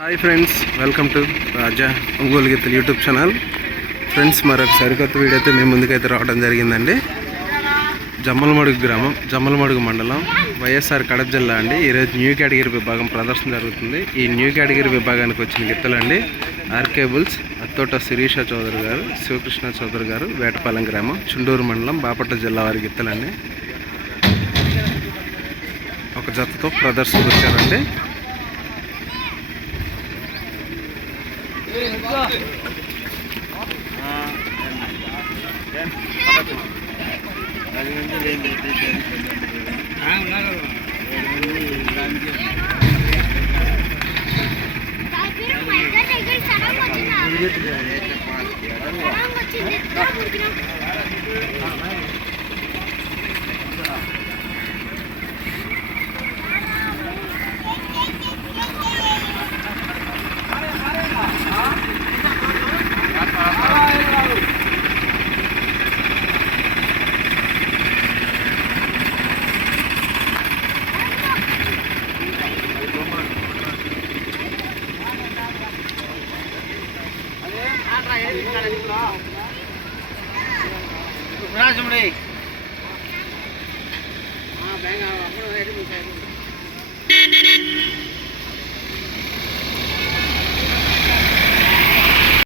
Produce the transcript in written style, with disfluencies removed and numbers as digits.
Hi friends, welcome to రాజా ఒంగోలు గీతలు YouTube channel. Friends, మరొక సరికొత్త వీడియో అయితే మేము ముందుకైతే రావడం జరిగిందండి. జమ్మలమడుగు గ్రామం, జమ్మలమడుగు మండలం, వైఎస్ఆర్ కడప జిల్లా అండి. ఈరోజు న్యూ కేటగిరీ విభాగం ప్రదర్శన జరుగుతుంది. ఈ న్యూ కేటగిరీ విభాగానికి వచ్చిన గిత్తలండి ఆర్కే బుల్స్, అత్తోట శిరీష చౌదరి గారు, శివకృష్ణ చౌదరి గారు, వేటపాలెం గ్రామం, చుండూరు మండలం, బాపట్ల జిల్లా వారి గిత్తలండి. ఒక జతతో ప్రదర్శనకు వచ్చారండి.